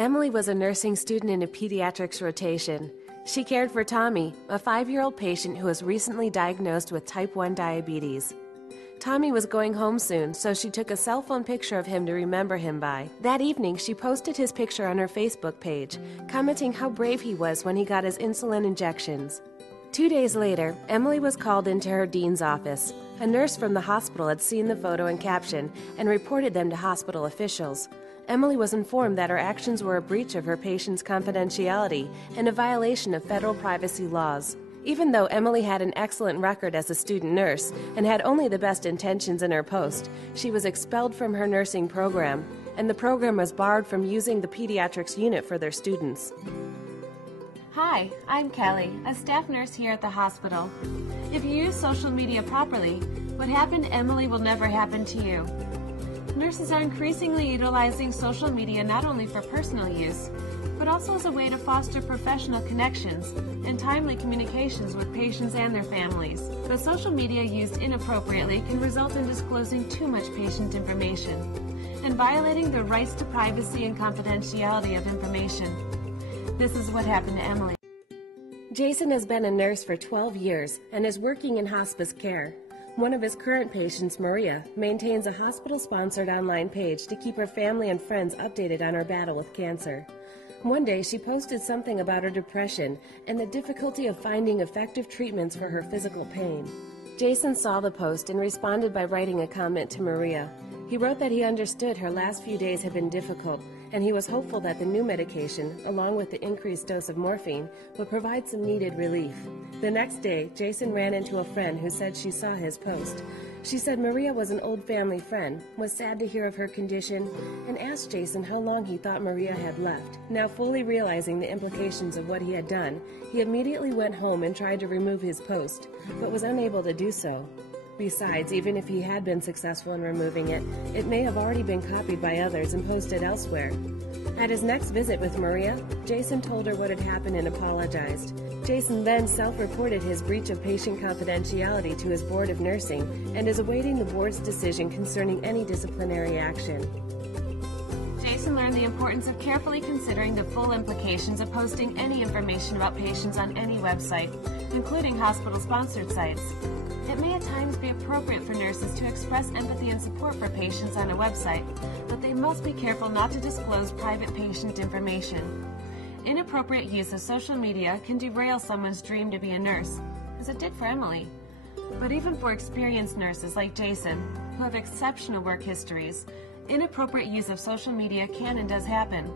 Emily was a nursing student in a pediatrics rotation. She cared for Tommy, a 5-year-old patient who was recently diagnosed with type 1 diabetes. Tommy was going home soon, so she took a cell phone picture of him to remember him by. That evening, she posted his picture on her Facebook page, commenting how brave he was when he got his insulin injections. 2 days later, Emily was called into her dean's office. A nurse from the hospital had seen the photo and caption and reported them to hospital officials. Emily was informed that her actions were a breach of her patient's confidentiality and a violation of federal privacy laws. Even though Emily had an excellent record as a student nurse and had only the best intentions in her post, she was expelled from her nursing program, and the program was barred from using the pediatrics unit for their students. Hi, I'm Kelly, a staff nurse here at the hospital. If you use social media properly, what happened to Emily will never happen to you. Nurses are increasingly utilizing social media not only for personal use, but also as a way to foster professional connections and timely communications with patients and their families. Though social media used inappropriately can result in disclosing too much patient information and violating the rights to privacy and confidentiality of information. This is what happened to Emily. Jason has been a nurse for 12 years and is working in hospice care. One of his current patients, Maria, maintains a hospital-sponsored online page to keep her family and friends updated on her battle with cancer. One day, she posted something about her depression and the difficulty of finding effective treatments for her physical pain. Jason saw the post and responded by writing a comment to Maria. He wrote that he understood her last few days had been difficult, and he was hopeful that the new medication, along with the increased dose of morphine, would provide some needed relief. The next day, Jason ran into a friend who said she saw his post. She said Maria was an old family friend, was sad to hear of her condition, and asked Jason how long he thought Maria had left. Now fully realizing the implications of what he had done, he immediately went home and tried to remove his post, but was unable to do so. Besides, even if he had been successful in removing it, it may have already been copied by others and posted elsewhere. At his next visit with Maria, Jason told her what had happened and apologized. Jason then self-reported his breach of patient confidentiality to his board of nursing and is awaiting the board's decision concerning any disciplinary action. Jason learned the importance of carefully considering the full implications of posting any information about patients on any website, including hospital-sponsored sites. It may at times be appropriate for nurses to express empathy and support for patients on a website, but they must be careful not to disclose private patient information. Inappropriate use of social media can derail someone's dream to be a nurse, as it did for Emily. But even for experienced nurses like Jason, who have exceptional work histories, inappropriate use of social media can and does happen.